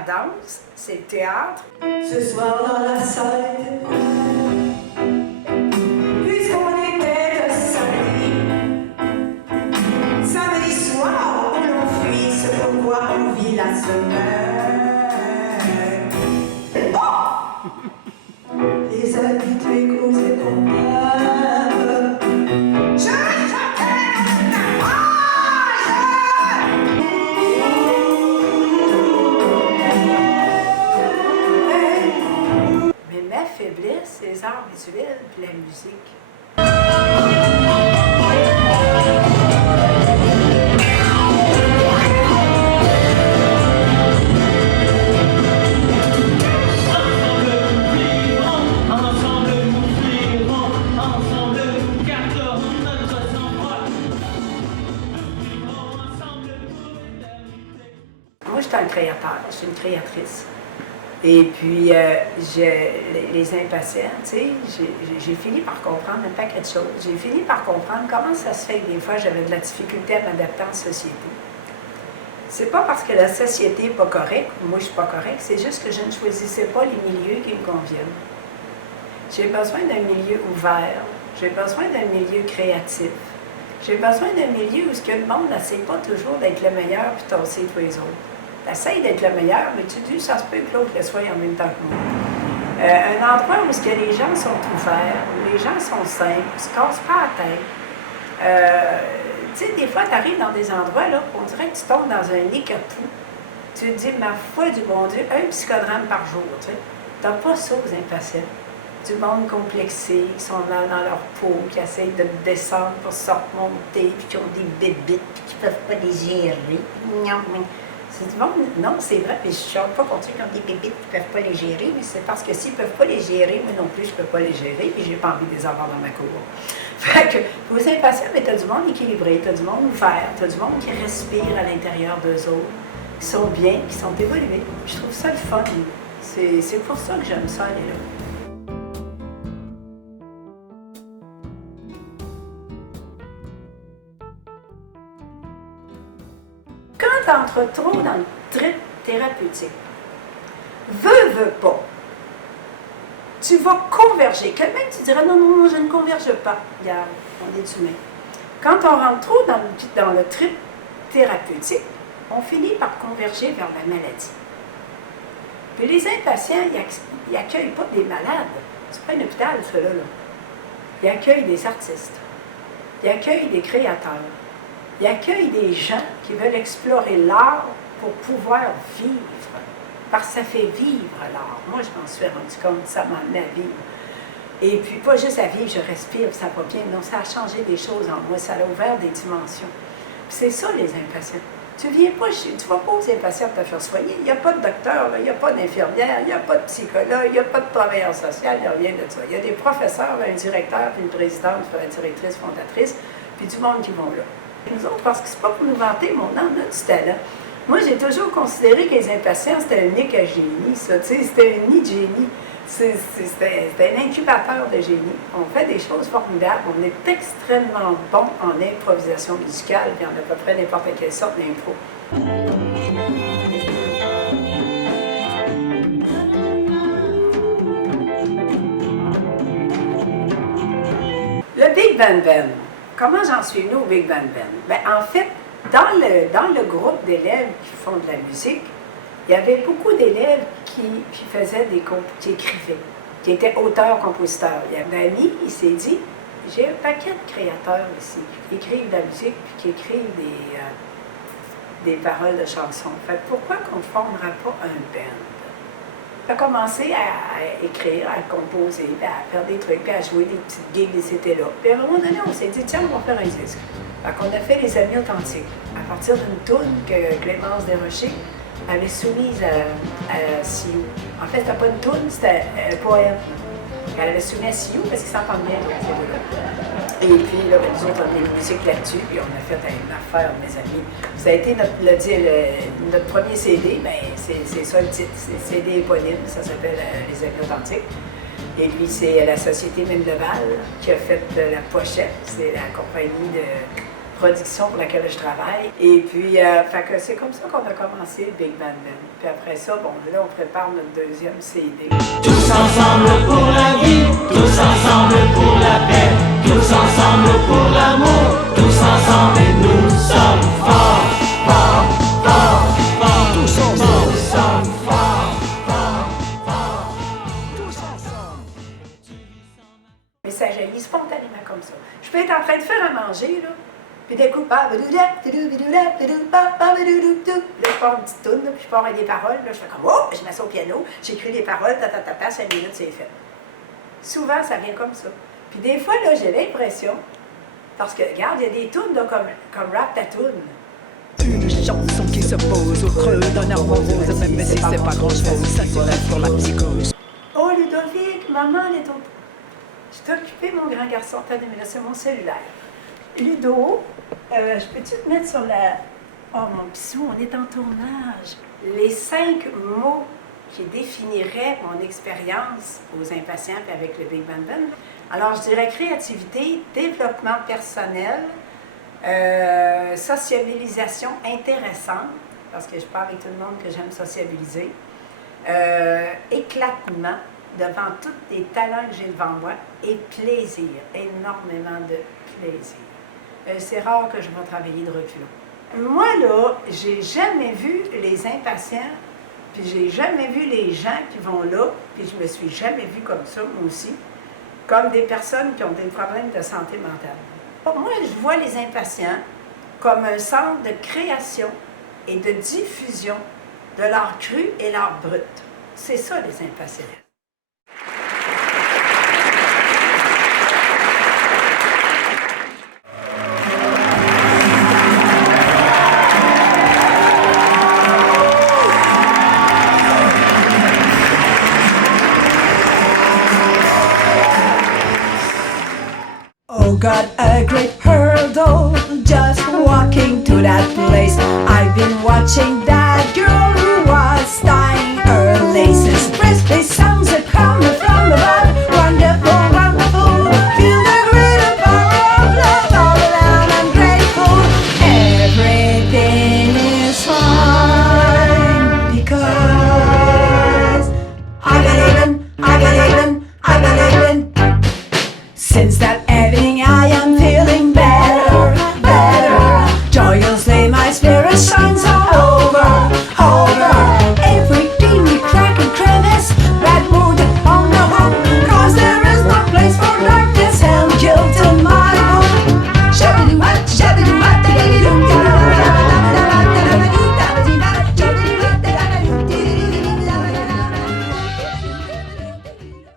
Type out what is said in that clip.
la danse, c'est le théâtre. Ce soir dans la salle était pleine, puisqu'on était le samedi soir où l'on fuit ce pourquoi on vit la semaine. Oh! Les habitués causaient qu'on aime. Je chantais la rage! Mais ma faiblesse, c'est les arts visuels et la musique. Moi, je suis un créateur, je suis une créatrice. Et puis, les impatients, tu sais, j'ai fini par comprendre un paquet de choses. J'ai fini par comprendre comment ça se fait que des fois, j'avais de la difficulté à m'adapter en société. C'est pas parce que la société n'est pas correcte, ou moi je suis pas correcte, c'est juste que je ne choisissais pas les milieux qui me conviennent. J'ai besoin d'un milieu ouvert, j'ai besoin d'un milieu créatif, j'ai besoin d'un milieu où le monde n'essaie pas toujours d'être le meilleur puis tasser tous les autres. Essaye d'être le meilleur, mais tu dis, ça se peut que l'autre le soit en même temps que moi. Un endroit où les gens sont ouverts, où les gens sont simples, ne se cassent pas la tête. Tu sais, des fois, tu arrives dans des endroits, là, on dirait que tu tombes dans un nid capou. Tu te dis, ma foi du bon Dieu, un psychodrame par jour, tu sais. Tu n'as pas ça aux impatients. Du monde complexé, qui sont mal dans leur peau, qui essayent de descendre pour se remonter, puis qui ont des bébites, puis qui ne peuvent pas les gérer. C'est du monde, non, c'est vrai, puis je ne chante pas contre ceux qui ont des bébites qui ne peuvent pas les gérer, mais c'est parce que s'ils ne peuvent pas les gérer, moi non plus, je ne peux pas les gérer, puis je n'ai pas envie de les avoir dans ma cour. Fait que, aux impatients, mais tu as du monde équilibré, tu as du monde ouvert, tu as du monde qui respire à l'intérieur d'eux autres, qui sont bien, qui sont évolués. Je trouve ça le fun. C'est pour ça que j'aime ça aller là. Quand tu entres trop dans le trip thérapeutique, veux pas, tu vas converger. Quelqu'un tu diras non, je ne converge pas. Regarde, on est humain. Quand on rentre trop dans le trip thérapeutique, on finit par converger vers la maladie. Puis les impatients, ils n'accueillent pas des malades. C'est pas un hôpital, ceux-là. Ils accueillent des artistes. Ils accueillent des créateurs. Ils accueillent des gens qui veulent explorer l'art pour pouvoir vivre. Parce que ça fait vivre l'art. Moi, je m'en suis rendu compte, ça m'a amené à vivre. Et puis, pas juste à vivre, je respire, ça va bien. Non, ça a changé des choses en moi, ça a ouvert des dimensions. Puis c'est ça, les impatients. Tu ne vas pas aux impatients te faire soigner. Il n'y a pas de docteur, il n'y a pas d'infirmière, il n'y a pas de psychologue, il n'y a pas de travailleur social, il n'y a rien de ça. Il y a des professeurs, un directeur, puis une présidente, puis une directrice, fondatrice, puis du monde qui vont là. Et nous autres, parce que c'est pas pour nous vanter, mais on en a du talent. Moi, j'ai toujours considéré que les impatients, c'était un nid à génie, ça. Tu sais, c'était un nid de génie. C'était un incubateur de génie. On fait des choses formidables. On est extrêmement bon en improvisation musicale, puis en à peu près n'importe quelle sorte d'impro. Le Big Band Band. Comment j'en suis venue au Big Band Band? Bien, en fait, dans le groupe d'élèves qui font de la musique, il y avait beaucoup d'élèves qui qui écrivaient, qui étaient auteurs-compositeurs. Il y avait un ami, il s'est dit, j'ai un paquet de créateurs ici, qui écrivent de la musique, puis qui écrivent des paroles de chansons. Fait que pourquoi qu'on ne formera pas un band? Il a commencé à écrire, à composer, à faire des trucs, puis à jouer des petites gigs, et c'était là. Puis à un moment donné, on s'est dit, tiens, on va faire un disque. Fait qu'on a fait Les Amis Authentiques, à partir d'une toune que Clémence Desrochers avait soumise à Sioux. En fait, c'était pas une toune, c'était un poème. Elle avait soumis à Sioux parce qu'ils s'entendent bien, donc ces deux-là. Et puis, là, nous autres, on a mis une musique là-dessus, puis on a fait une affaire, mes amis. Ça a été notre premier CD, bien, c'est ça le titre, c'est CD éponyme, ça s'appelle Les Amis Authentiques. Et puis, c'est la Société Mine-Leval qui a fait la pochette, c'est la compagnie de production pour laquelle je travaille. Et puis, fait que c'est comme ça qu'on a commencé le Big Band Band. Puis après ça, bon, là, on prépare notre deuxième CD. Tous ensemble pour la vie, tous ensemble pour la paix, tous ensemble pour l'amour, tous ensemble et nous sommes forts, forts, forts, forts, tous ensemble, nous sommes forts, forts, forts, tous ensemble. Mais ça jaillit spontanément comme ça. Je peux être en train de faire à manger, là, puis d'un coup, là, je pars une petite toune, puis je pars avec des paroles, là, je fais comme, oh, je mets ça au piano, j'écris les paroles, 5 minutes, c'est fait. Souvent, ça vient comme ça. Puis des fois, là, j'ai l'impression, parce que, regarde, il y a des tunes, là, comme Rap ta toune. Une chanson qui se pose au creux d'un arbre rose, même si c'est pas grand-chose, ça c'est pour la psychose. Oh, Ludovic, maman, elle est au... Je t'ai occupé, mon grand garçon. Attendez, mais là, c'est mon cellulaire. Ludo, je peux-tu te mettre sur la... Oh, mon pissou, on est en tournage. Les 5 mots qui définiraient mon expérience aux impatients et avec le Big Band Band. Alors, je dirais créativité, développement personnel, sociabilisation intéressante, parce que je parle avec tout le monde que j'aime sociabiliser, éclatement devant tous les talents que j'ai devant moi, et plaisir, énormément de plaisir. C'est rare que je vais travailler de reculons. Moi, là, j'ai jamais vu les impatients, puis j'ai jamais vu les gens qui vont là, puis je me suis jamais vue comme ça, moi aussi, comme des personnes qui ont des problèmes de santé mentale. Moi, je vois les impatients comme un centre de création et de diffusion de l'art cru et l'art brut. C'est ça, les impatients. Oh God, a great hurdle, just walking to that place. I've been watching that girl who was tying her laces. Presley